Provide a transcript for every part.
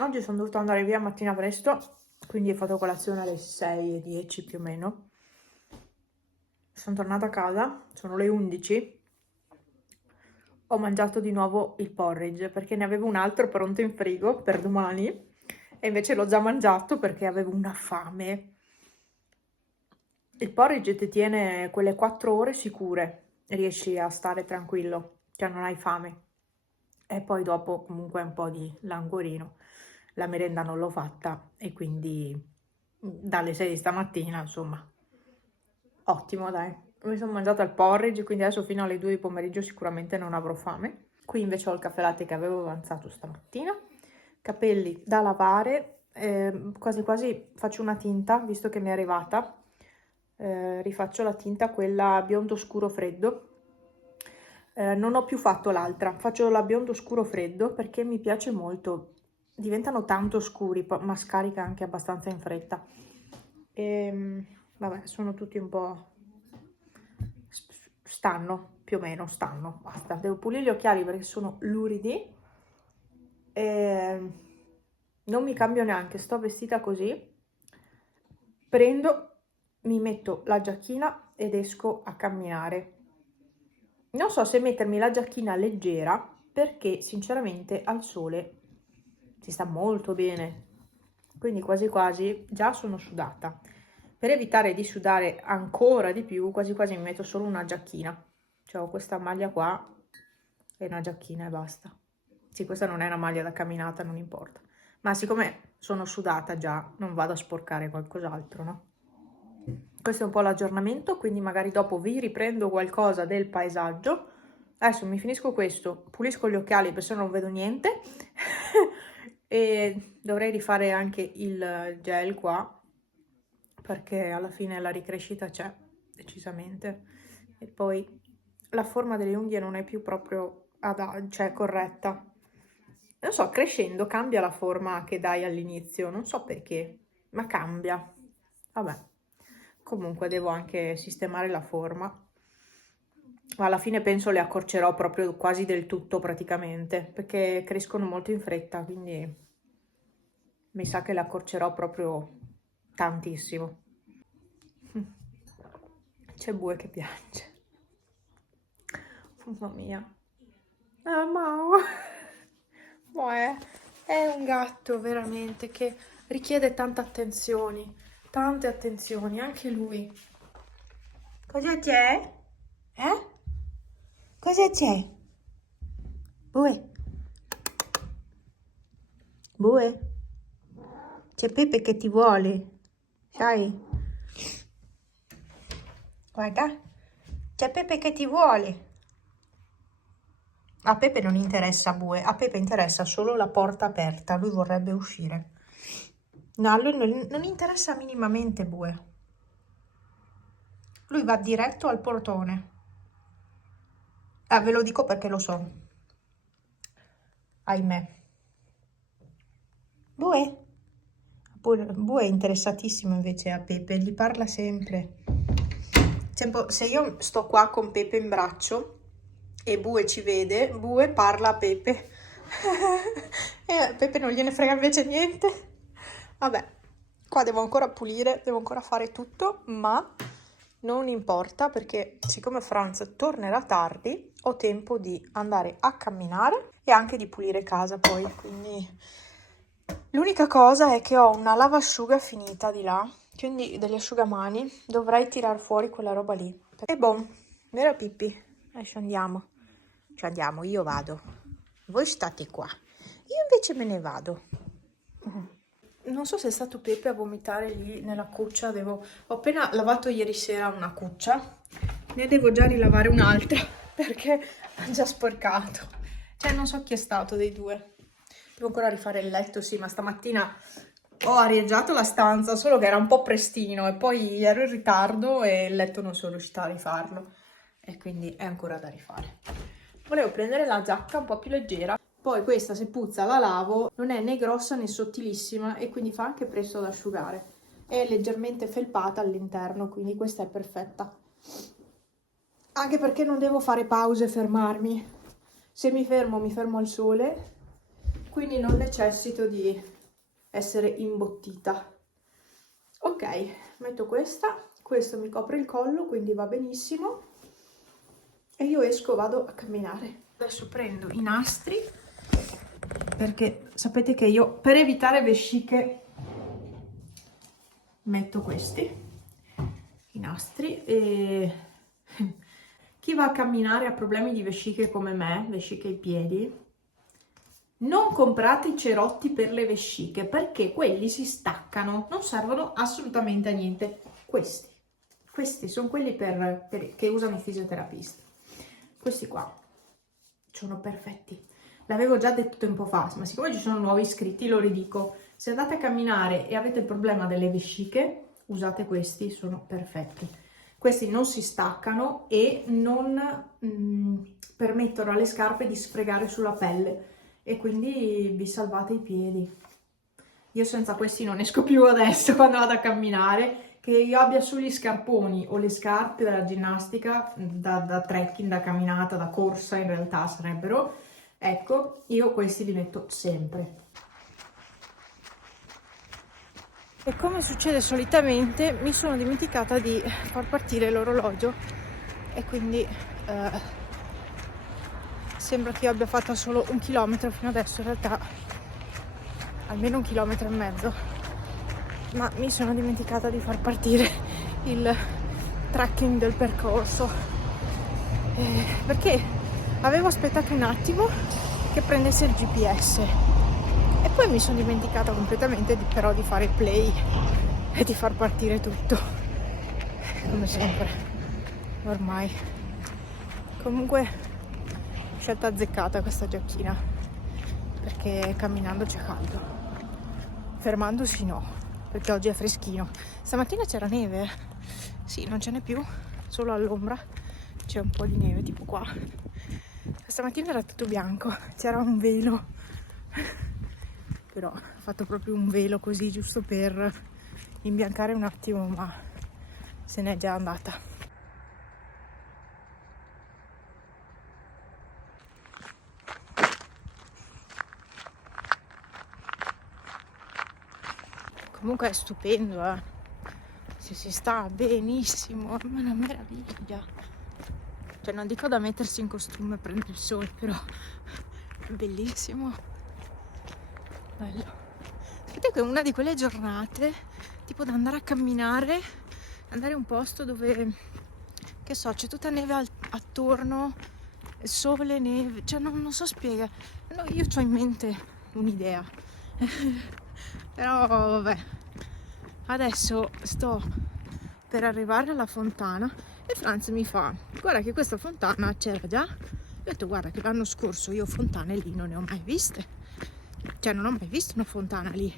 Oggi sono dovuta andare via mattina presto, quindi ho fatto colazione alle 6:10 più o meno. Sono tornata a casa, sono le 11. Ho mangiato di nuovo il porridge perché ne avevo un altro pronto in frigo per domani e invece l'ho già mangiato perché avevo una fame. Il porridge ti tiene quelle 4 ore sicure, riesci a stare tranquillo, cioè non hai fame. E poi dopo comunque un po' di languorino. La merenda non l'ho fatta e quindi dalle 6 di stamattina, insomma, ottimo dai. Mi sono mangiata il porridge, quindi adesso fino alle 2 di pomeriggio sicuramente non avrò fame. Qui invece ho il caffè latte che avevo avanzato stamattina. Capelli da lavare, quasi quasi faccio una tinta, visto che mi è arrivata. Rifaccio la tinta, quella biondo scuro freddo. Non ho più fatto l'altra, faccio la biondo scuro freddo perché mi piace molto. Diventano tanto scuri, ma scarica anche abbastanza in fretta. Vabbè, sono tutti un po'... stanno, più o meno, stanno, basta. Devo pulire gli occhiali perché sono luridi. Non mi cambio neanche, sto vestita così. Prendo, mi metto la giacchina ed esco a camminare. Non so se mettermi la giacchina leggera perché sinceramente al sole si sta molto bene, quindi quasi quasi già sono sudata. Per evitare di sudare ancora di più, quasi quasi mi metto solo una giacchina. Cioè ho questa maglia qua e una giacchina e basta. Sì, questa non è una maglia da camminata, non importa. Ma siccome sono sudata già, non vado a sporcare qualcos'altro, no? Questo è un po' l'aggiornamento, quindi magari dopo vi riprendo qualcosa del paesaggio. Adesso mi finisco questo, pulisco gli occhiali perché se no non vedo niente e dovrei rifare anche il gel qua perché alla fine la ricrescita c'è, decisamente. E poi la forma delle unghie non è più proprio cioè corretta. Non so, crescendo cambia la forma che dai all'inizio, non so perché, ma cambia. Vabbè, comunque devo anche sistemare la forma. Alla fine penso le accorcerò proprio quasi del tutto praticamente, perché crescono molto in fretta, quindi mi sa che le accorcerò proprio tantissimo. C'è Bue che piange. Mamma mia. Ah, Mao. È un gatto veramente che richiede tante attenzioni, anche lui. Cosa c'è? Eh? Cosa c'è? Bue? Bue? C'è Pepe che ti vuole, sai? Guarda, c'è Pepe che ti vuole. A Pepe non interessa Bue, a Pepe interessa solo la porta aperta, lui vorrebbe uscire. No, a lui non interessa minimamente Bue. Lui va diretto al portone. Ve lo dico perché lo so. Ahimè. Bue? Bue è interessatissimo invece a Pepe, gli parla sempre. Se io sto qua con Pepe in braccio e Bue ci vede, Bue parla a Pepe. E a Pepe non gliene frega invece niente. Vabbè, qua devo ancora pulire, devo ancora fare tutto, ma non importa perché siccome Franz tornerà tardi, ho tempo di andare a camminare e anche di pulire casa poi, quindi l'unica cosa è che ho una lavasciuga finita di là, quindi degli asciugamani, dovrei tirar fuori quella roba lì. E boh, vero Pippi? Adesso andiamo. Cioè andiamo, io vado. Voi state qua. Io invece me ne vado. Non so se è stato Pepe a vomitare lì nella cuccia, ho appena lavato ieri sera una cuccia, ne devo già rilavare un'altra perché ha già sporcato. Cioè non so chi è stato dei due. Devo ancora rifare il letto, sì, ma stamattina ho arieggiato la stanza, solo che era un po' prestino e poi ero in ritardo e il letto non sono riuscita a rifarlo e quindi è ancora da rifare. Volevo prendere la giacca un po' più leggera. Poi questa se puzza la lavo, non è né grossa né sottilissima e quindi fa anche presto ad asciugare. È leggermente felpata all'interno, quindi questa è perfetta. Anche perché non devo fare pause e fermarmi. Se mi fermo al sole. quindi non necessito di essere imbottita. Ok, metto questa, questo mi copre il collo, quindi va benissimo, e io esco, vado a camminare. Adesso prendo i nastri, perché sapete che io per evitare vesciche metto questi, i nastri, e chi va a camminare ha problemi di vesciche come me, vesciche ai piedi, non comprate i cerotti per le vesciche, perché quelli si staccano, non servono assolutamente a niente. Questi sono quelli che usano i fisioterapisti. Questi qua sono perfetti. L'avevo già detto tempo fa, ma siccome ci sono nuovi iscritti lo ridico. Se andate a camminare e avete il problema delle vesciche, usate questi, sono perfetti. Questi non si staccano e non permettono alle scarpe di sfregare sulla pelle, e quindi vi salvate i piedi. Io senza questi non esco più adesso quando vado a camminare, che io abbia sugli scarponi o le scarpe della ginnastica, da trekking, da camminata, da corsa in realtà sarebbero, ecco, io questi li metto sempre. E come succede solitamente, mi sono dimenticata di far partire l'orologio e quindi sembra che io abbia fatto solo 1 chilometro fino adesso, in realtà almeno 1,5 chilometri, ma mi sono dimenticata di far partire il tracking del percorso, perché avevo aspettato un attimo che prendesse il GPS e poi mi sono dimenticata completamente però di fare play e di far partire tutto, come sempre ormai. Comunque scelta azzeccata questa giacchina, perché camminando c'è caldo, fermandosi no, perché oggi è freschino. Stamattina c'era neve, sì, non ce n'è più, solo all'ombra c'è un po' di neve, tipo qua. Stamattina era tutto bianco, c'era un velo, però ho fatto proprio un velo così giusto per imbiancare un attimo, ma se n'è già andata. Comunque è stupendo, si sta benissimo, è una meraviglia. Cioè, non dico da mettersi in costume e prendere il sole, però è bellissimo, bello. Sapete che è una di quelle giornate tipo da andare a camminare, andare in un posto dove, che so, c'è tutta neve attorno, sole, neve, cioè non so spiegare. No, io ho in mente un'idea però vabbè, adesso sto per arrivare alla fontana e Franz mi fa: guarda che questa fontana c'era già. Ho detto: guarda che l'anno scorso io fontane lì non ne ho mai viste, cioè non ho mai visto una fontana lì,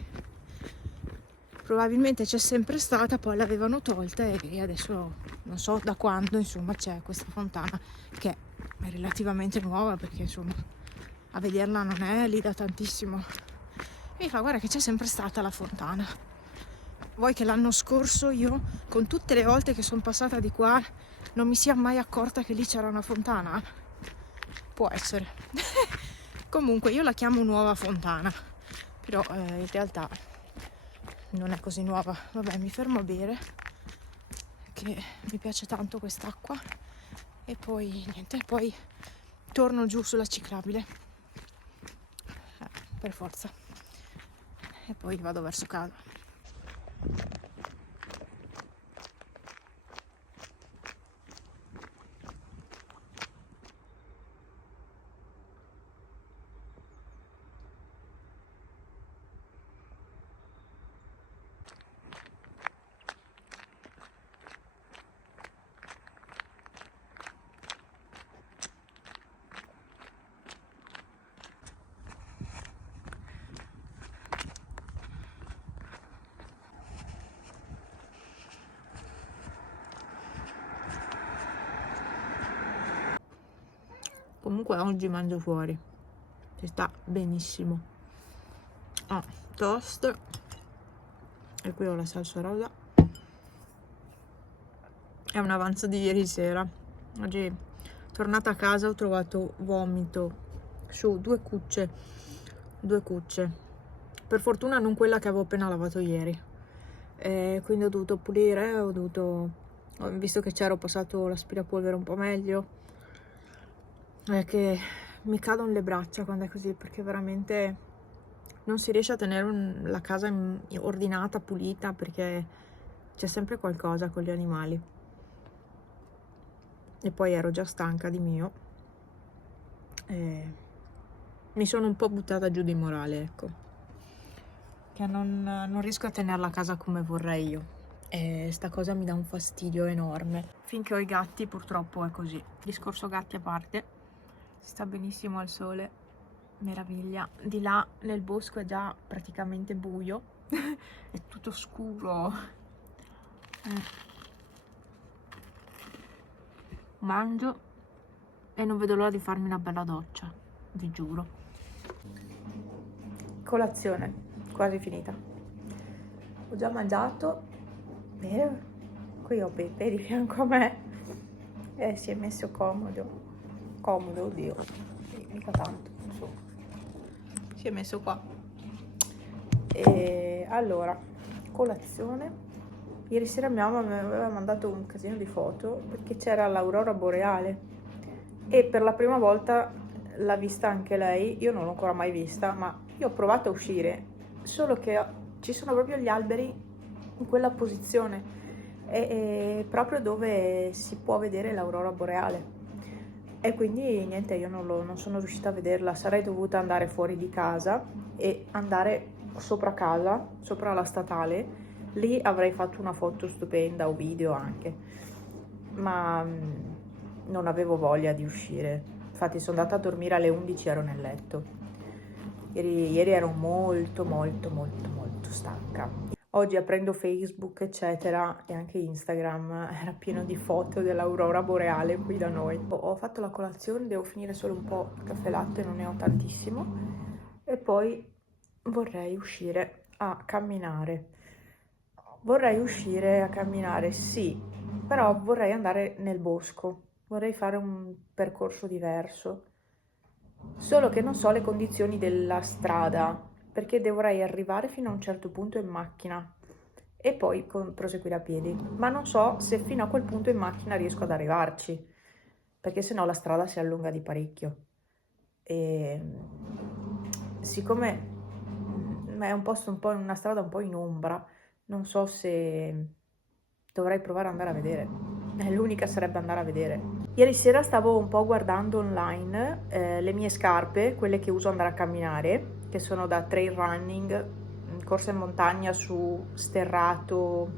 probabilmente c'è sempre stata, poi l'avevano tolta e adesso non so da quando insomma c'è questa fontana, che è relativamente nuova, perché insomma a vederla non è lì da tantissimo. Mi fa: guarda che c'è sempre stata la fontana. Vuoi che l'anno scorso io, con tutte le volte che sono passata di qua, non mi sia mai accorta che lì c'era una fontana? Può essere. Comunque io la chiamo nuova fontana, però in realtà non è così nuova. Vabbè, mi fermo a bere, che mi piace tanto quest'acqua, e poi niente, poi torno giù sulla ciclabile, per forza, e poi vado verso casa. Comunque oggi mangio fuori, ci sta benissimo. Toast, e qui ho la salsa rosa, è un avanzo di ieri sera. Oggi tornata a casa ho trovato vomito su 2 cucce 2 cucce, per fortuna non quella che avevo appena lavato ieri, quindi ho dovuto pulire, visto che c'ero passato l'aspirapolvere un po' meglio, è che mi cadono le braccia quando è così, perché veramente non si riesce a tenere la casa ordinata, pulita, perché c'è sempre qualcosa con gli animali. E poi ero già stanca di mio, mi sono un po' buttata giù di morale, ecco, che non riesco a tenere la casa come vorrei io, e sta cosa mi dà un fastidio enorme. Finché ho i gatti purtroppo è così. Discorso gatti a parte, si sta benissimo al sole, meraviglia. Di là nel bosco è già praticamente buio, è tutto scuro. Mangio e non vedo l'ora di farmi una bella doccia, vi giuro. Colazione quasi finita, ho già mangiato, vero? Qui ho Pepe di fianco a me e si è messo comodo, oddio, mica tanto, insomma, si è messo qua. E allora, colazione, ieri sera mia mamma mi aveva mandato un casino di foto perché c'era l'aurora boreale e per la prima volta l'ha vista anche lei. Io non l'ho ancora mai vista, ma io ho provato a uscire, solo che ci sono proprio gli alberi in quella posizione, e proprio dove si può vedere l'aurora boreale. E quindi niente, io non sono riuscita a vederla, sarei dovuta andare fuori di casa e andare sopra casa, sopra la statale, lì avrei fatto una foto stupenda o video anche, ma non avevo voglia di uscire. Infatti sono andata a dormire alle 11, ero nel letto. Ieri ero molto stanca. Oggi aprendo Facebook eccetera e anche Instagram era pieno di foto dell'aurora boreale qui da noi. Ho fatto la colazione, devo finire solo un po' il caffè latte, non ne ho tantissimo, e poi vorrei uscire a camminare. Sì, però vorrei andare nel bosco, vorrei fare un percorso diverso. Solo che non so le condizioni della strada, perché dovrei arrivare fino a un certo punto in macchina e poi proseguire a piedi. Ma non so se fino a quel punto in macchina riesco ad arrivarci, perché sennò la strada si allunga di parecchio. E siccome è un posto una strada un po' in ombra, non so se dovrei provare ad andare a vedere. L'unica sarebbe andare a vedere. Ieri sera stavo un po' guardando online le mie scarpe, quelle che uso andare a camminare, che sono da trail running, corsa in montagna su sterrato,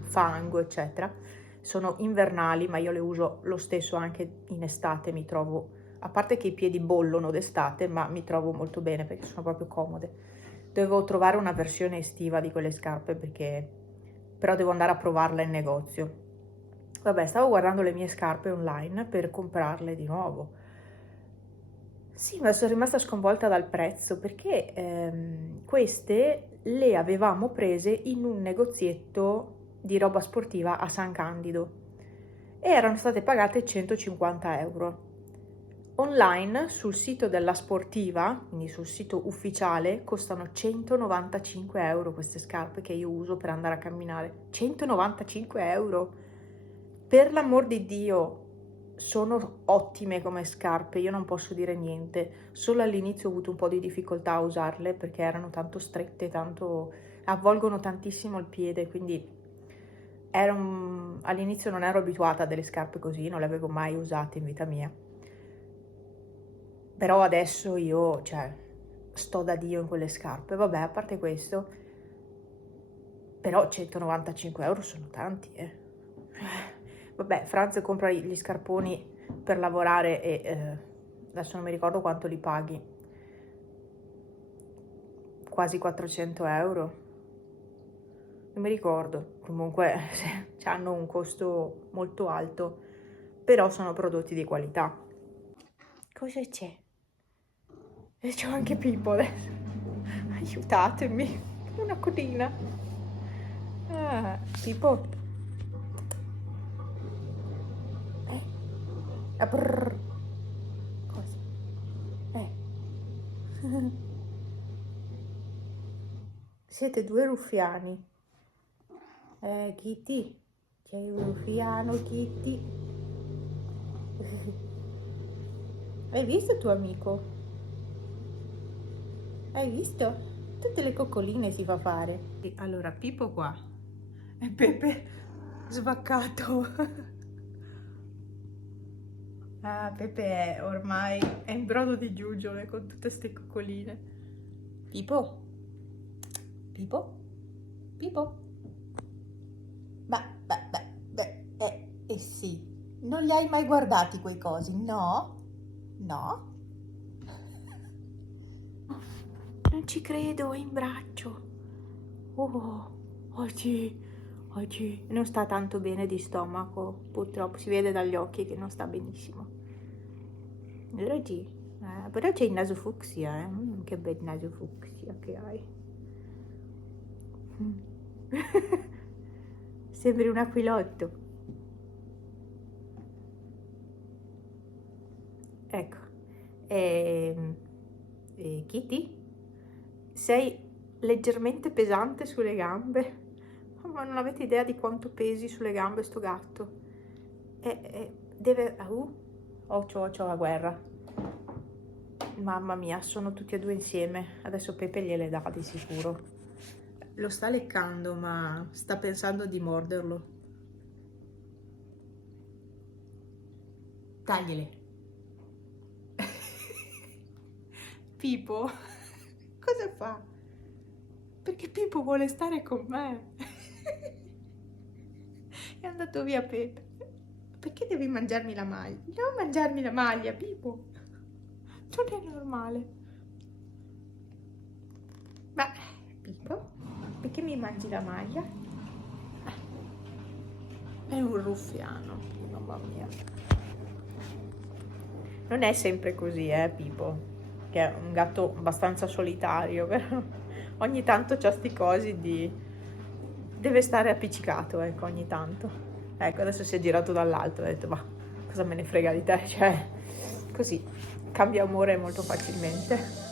fango, eccetera. Sono invernali, ma io le uso lo stesso anche in estate, mi trovo, a parte che i piedi bollono d'estate, ma mi trovo molto bene perché sono proprio comode. Dovevo trovare una versione estiva di quelle scarpe però devo andare a provarla in negozio. Vabbè, stavo guardando le mie scarpe online per comprarle di nuovo. Sì, ma sono rimasta sconvolta dal prezzo perché queste le avevamo prese in un negozietto di roba sportiva a San Candido e erano state pagate 150 euro. Online sul sito della sportiva, quindi sul sito ufficiale, costano 195 euro queste scarpe che io uso per andare a camminare. 195 euro! Per l'amor di Dio, sono ottime come scarpe, io non posso dire niente. Solo all'inizio ho avuto un po' di difficoltà a usarle perché erano tanto strette, avvolgono tantissimo il piede, quindi all'inizio non ero abituata a delle scarpe così, non le avevo mai usate in vita mia. Però adesso io, sto da Dio in quelle scarpe. Vabbè, a parte questo, però 195 euro sono tanti, Vabbè, Franz compra gli scarponi per lavorare e adesso non mi ricordo quanto li paghi. Quasi 400 euro. Non mi ricordo. Comunque hanno un costo molto alto, però sono prodotti di qualità. Cosa c'è? E c'ho anche Pippo adesso. Aiutatemi. Una codina. Ah, Pippo. Brrr. Cosa? Siete due ruffiani. Kitty, sei un ruffiano, Kitty. Hai visto il tuo amico? Hai visto? Tutte le coccoline si fa fare. Allora, Pippo qua. E Pepe svaccato. Ah, Pepe ormai è in brodo di giuggiole con tutte ste coccoline. Pippo? Pippo? Pippo? Sì. Non li hai mai guardati quei cosi? No? No? Non ci credo, è in braccio. Oh, oggi non sta tanto bene di stomaco, purtroppo si vede dagli occhi che non sta benissimo. Però c'è il naso fucsia, che bel naso fucsia che hai. Sembri un aquilotto. Ecco, Kitty, sei leggermente pesante sulle gambe, ma non avete idea di quanto pesi sulle gambe sto gatto. Deve... c'ho la guerra. Mamma mia, sono tutti e due insieme. Adesso Pepe gliele dà di sicuro. Lo sta leccando, ma sta pensando di morderlo. Tagliele. Pippo, cosa fa? Perché Pippo vuole stare con me. È andato via Pepe. Perché devi mangiarmi la maglia? Non mangiarmi la maglia, Pippo. Non è normale. Ma, Pippo, perché mi mangi la maglia? È un ruffiano, mamma mia. Non è sempre così, Pippo, che è un gatto abbastanza solitario, però ogni tanto c'ha sti cosi di... deve stare appiccicato, ecco, ogni tanto. Ecco, adesso si è girato dall'altro, ha detto, ma cosa me ne frega di te, cioè, così, cambia umore molto facilmente.